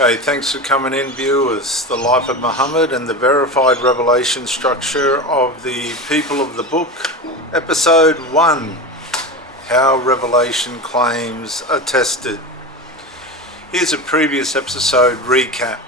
Okay, thanks for coming in, viewers. The Life of Muhammad and the Verified Revelation Structure of the People of the Book. Episode 1. How Revelation Claims are Tested. Here's a previous episode recap.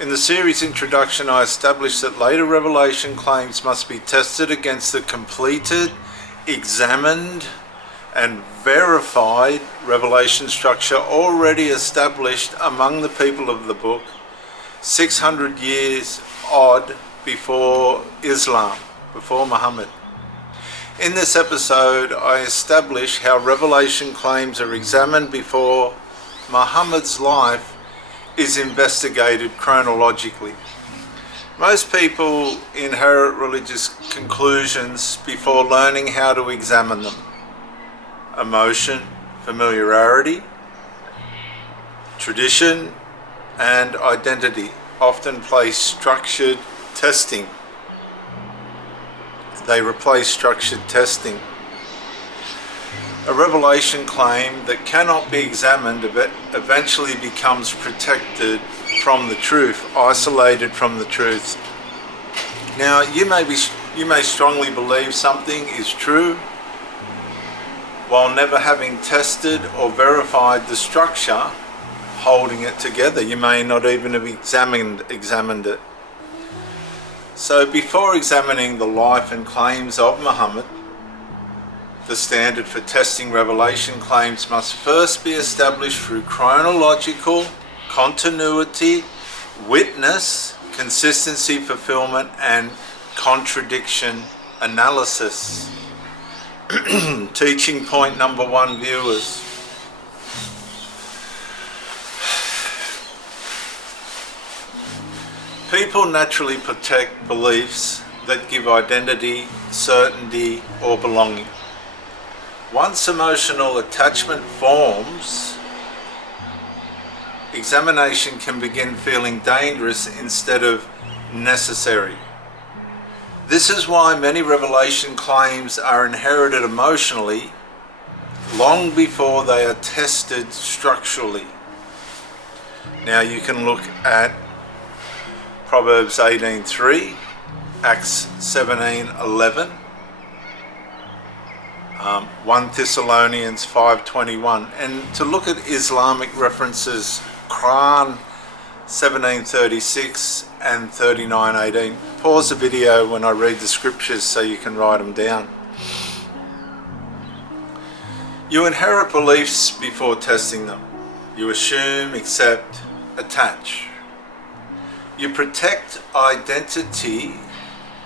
In the series introduction, I established that later revelation claims must be tested against the completed, examined, and verified revelation structure already established among the people of the book 600 years odd before Islam, before Muhammad. In this episode, I establish how revelation claims are examined before Muhammad's life is investigated chronologically. Most people inherit religious conclusions before learning how to examine them. Emotion, familiarity, tradition, and identity often place structured testing. They replace structured testing. A revelation claim that cannot be examined eventually becomes protected from the truth, isolated from the truth. Now, you may strongly believe something is true, while never having tested or verified the structure holding it together. You may not even have examined it. So before examining the life and claims of Muhammad, the standard for testing revelation claims must first be established through chronological continuity, witness, consistency, fulfillment, and contradiction analysis. Teaching point number 1, viewers. People naturally protect beliefs that give identity, certainty, or belonging. Once emotional attachment forms, examination can begin feeling dangerous instead of necessary. This is why many revelation claims are inherited emotionally long before they are tested structurally. Now you can look at Proverbs 18:3, Acts 17:11, 1 Thessalonians 5:21, and to look at Islamic references, Qur'an 17:36 and 39:18. Pause the video when I read the scriptures so you can write them down. You inherit beliefs before testing them. You assume, accept, attach. You protect identity,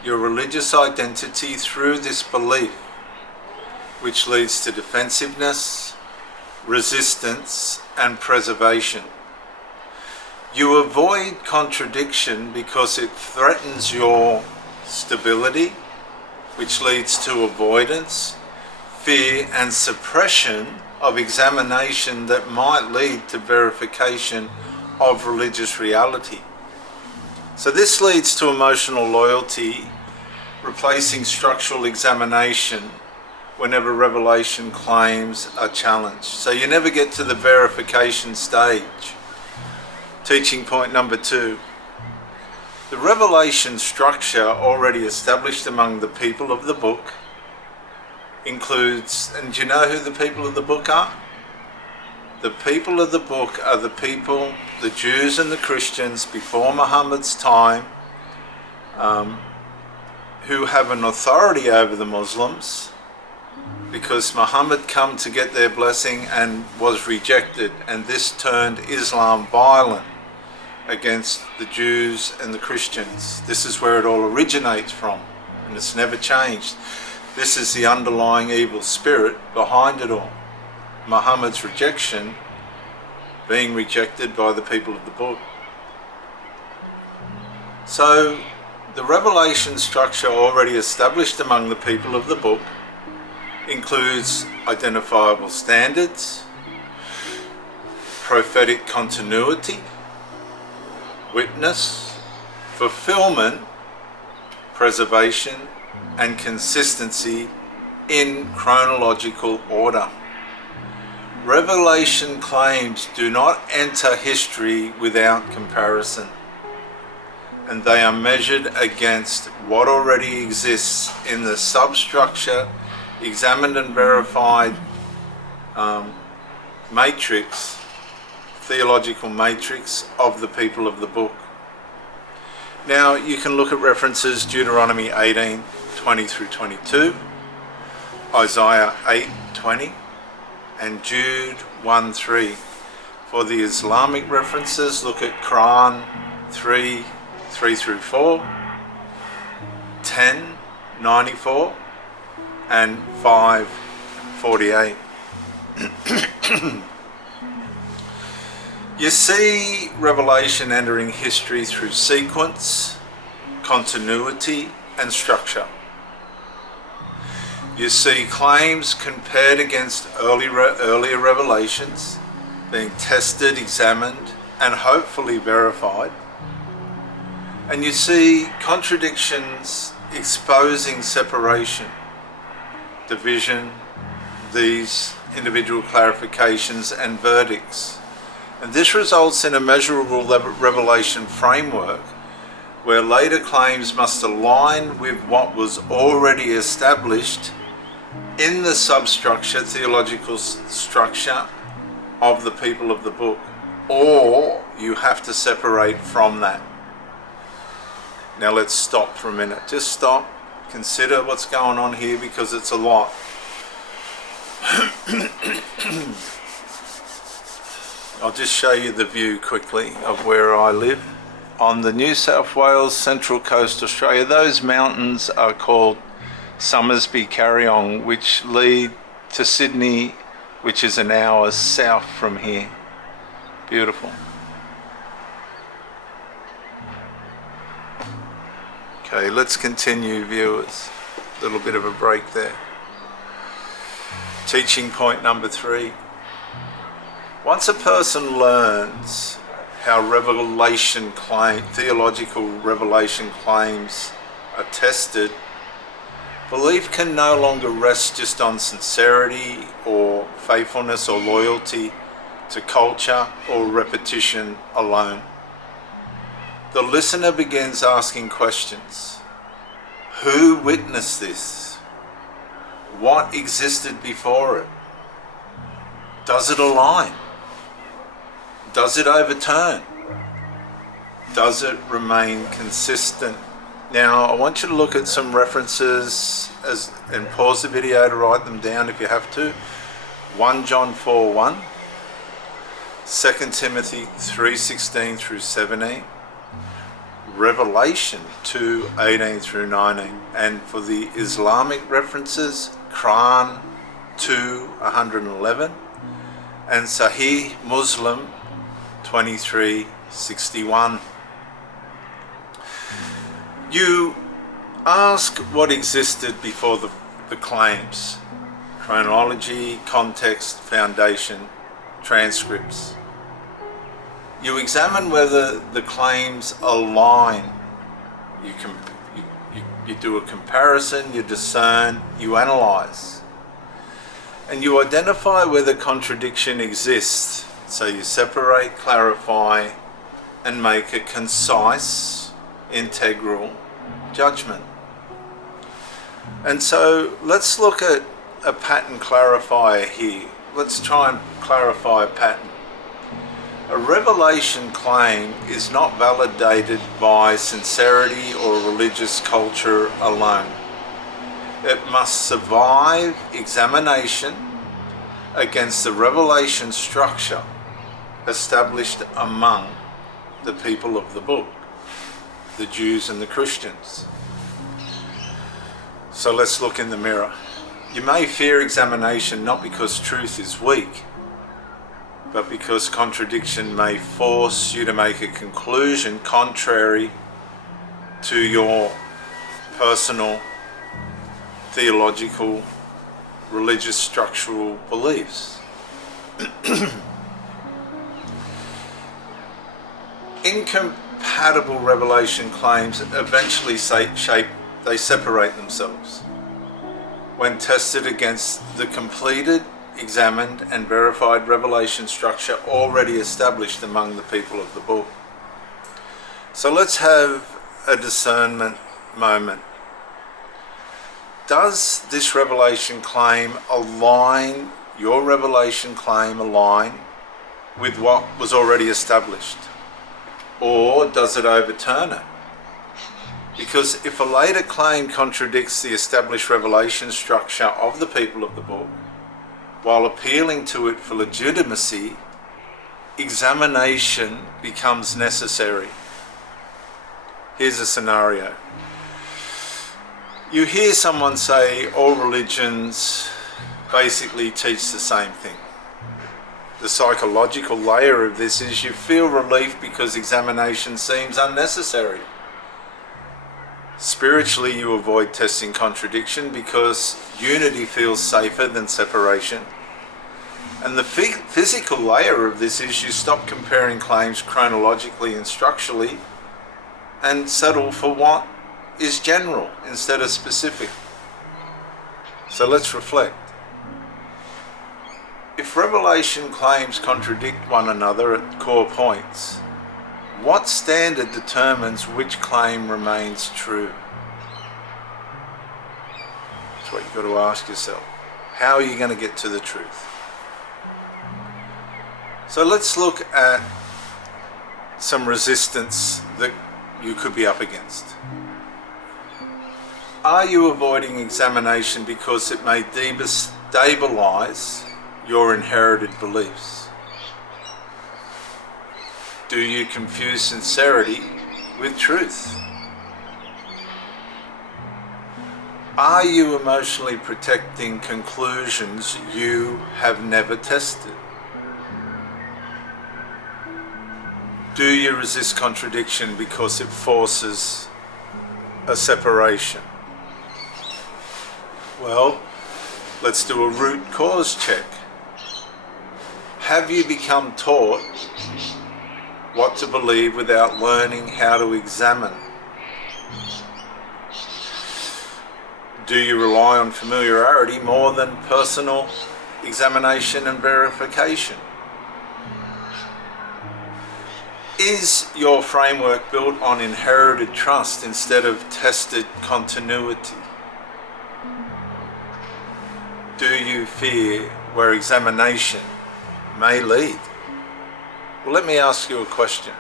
your religious identity, through this belief, which leads to defensiveness, resistance, and preservation. You avoid contradiction because it threatens your stability, which leads to avoidance, fear, and suppression of examination that might lead to verification of religious reality. So this leads to emotional loyalty, replacing structural examination whenever revelation claims are challenged. So you never get to the verification stage. Teaching point number 2. The revelation structure already established among the people of the book includes, and do you know who the people of the book are? The people of the book are the people, the Jews and the Christians before Muhammad's time, who have an authority over the Muslims because Muhammad came to get their blessing and was rejected, and this turned Islam violent against the Jews and the Christians. This is where it all originates from, and it's never changed. This is the underlying evil spirit behind it all. Muhammad's rejection, being rejected by the people of the book. So the revelation structure already established among the people of the book includes identifiable standards, prophetic continuity, witness, fulfillment, preservation, and consistency in chronological order. Revelation claims do not enter history without comparison, and they are measured against what already exists in the substructure, examined and verified matrix, theological matrix of the people of the book. Now you can look at references Deuteronomy 18:20 through 22, Isaiah 8:20, and Jude 1:3. For the Islamic references, look at Qur'an 3:3 through 4, 10:94, and 5:48. You see Revelation entering history through sequence, continuity, and structure. You see claims compared against earlier revelations being tested, examined, and hopefully verified. And you see contradictions exposing separation, division, these individual clarifications and verdicts. And this results in a measurable revelation framework where later claims must align with what was already established in the substructure, theological structure of the people of the book, or you have to separate from that. Now let's stop for a minute. Just stop, consider what's going on here, because it's a lot. I'll just show you the view quickly of where I live. On the New South Wales Central Coast, Australia, those mountains are called Somersby Carryong, which lead to Sydney, which is an hour south from here. Beautiful. Okay, let's continue, viewers. A little bit of a break there. Teaching point number 3. Once a person learns how theological revelation claims are tested, belief can no longer rest just on sincerity or faithfulness or loyalty to culture or repetition alone. The listener begins asking questions. Who witnessed this? What existed before it? Does it align? Does it overturn? Does it remain consistent? Now, I want you to look at some references and pause the video to write them down if you have to. 1 John 4:1, 2 Timothy 3:16 through 17, Revelation 2:18 through 19, and for the Islamic references, Qur'an 2:111, and Sahih Muslim 23:61. You ask what existed before the claims: chronology, context, foundation, transcripts. You examine whether the claims align. You do a comparison, you discern, you analyze. And you identify whether contradiction exists. So you separate, clarify, and make a concise, integral judgment. And so let's look at a pattern clarifier here. Let's try and clarify a pattern. A revelation claim is not validated by sincerity or religious culture alone. It must survive examination against the revelation structure established among the people of the book, the Jews and the Christians. So let's look in the mirror. You may fear examination not because truth is weak, but because contradiction may force you to make a conclusion contrary to your personal, theological, religious, structural beliefs. Incompatible revelation claims eventually separate themselves when tested against the completed examined, and verified revelation structure already established among the people of the book. So let's have a discernment moment. Does this revelation claim align, your revelation claim align with what was already established? Or does it overturn it? Because if a later claim contradicts the established revelation structure of the people of the book, while appealing to it for legitimacy, examination becomes necessary. Here's a scenario. You hear someone say all religions basically teach the same thing. The psychological layer of this is you feel relief because examination seems unnecessary. Spiritually, you avoid testing contradiction because unity feels safer than separation. And the physical layer of this is you stop comparing claims chronologically and structurally and settle for what is general instead of specific. So let's reflect. If revelation claims contradict one another at core points, what standard determines which claim remains true? That's what you've got to ask yourself. How are you going to get to the truth? So let's look at some resistance that you could be up against. Are you avoiding examination because it may destabilize your inherited beliefs? Do you confuse sincerity with truth? Are you emotionally protecting conclusions you have never tested? Do you resist contradiction because it forces a separation? Well, let's do a root cause check. Have you become taught what to believe without learning how to examine? Do you rely on familiarity more than personal examination and verification? Is your framework built on inherited trust instead of tested continuity? Do you fear where examination may lead? Well, let me ask you a question.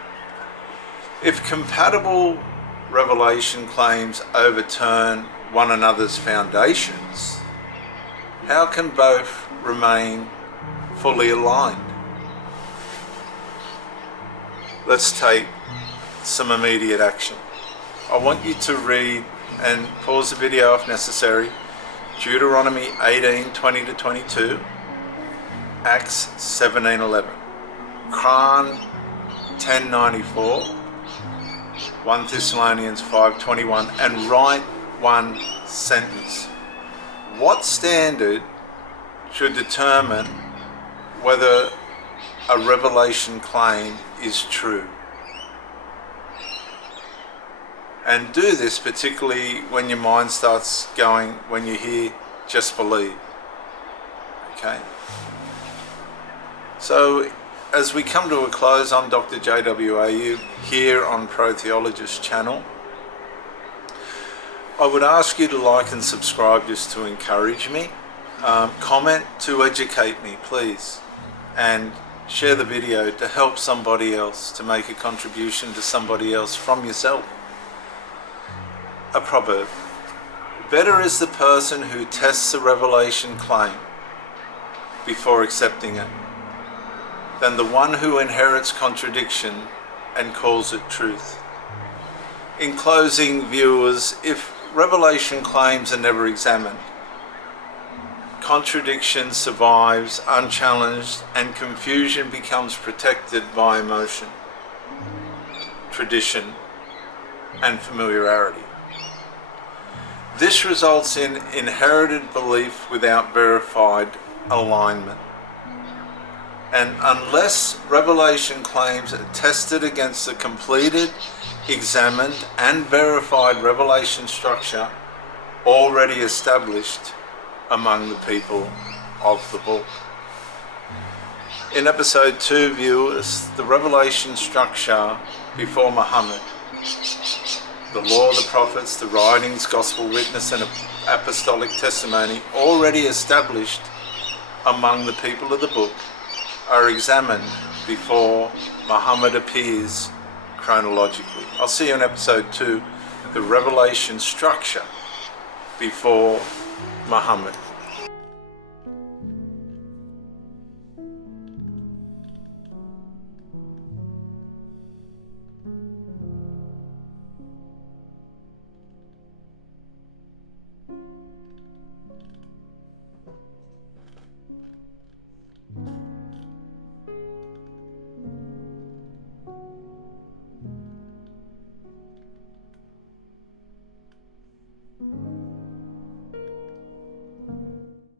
If compatible revelation claims overturn one another's foundations, how can both remain fully aligned? Let's take some immediate action. I want you to read, and pause the video if necessary, Deuteronomy 18:20-22, Acts 17:11, Qur'an 10:94, 1 Thessalonians 5:21, and write one sentence. What standard should determine whether a revelation claim is true? And do this particularly when your mind starts going, when you hear just believe. Okay? So as we come to a close, I'm Dr. J.W. Ayoub here on Pro Theologist channel. I would ask you to like and subscribe just to encourage me. Comment to educate me, please. And share the video to help somebody else, to make a contribution to somebody else from yourself. A proverb: better is the person who tests a revelation claim before accepting it than the one who inherits contradiction and calls it truth. In closing, viewers, if revelation claims are never examined, contradiction survives unchallenged and confusion becomes protected by emotion, tradition, and familiarity. This results in inherited belief without verified alignment. And unless revelation claims are tested against the completed, examined, and verified revelation structure already established among the people of the book. In episode 2, viewers, the revelation structure before Muhammad, the law, the prophets, the writings, gospel witness and apostolic testimony already established among the people of the book are examined before Muhammad appears chronologically. I'll see you in episode 2, the revelation structure before Muhammad.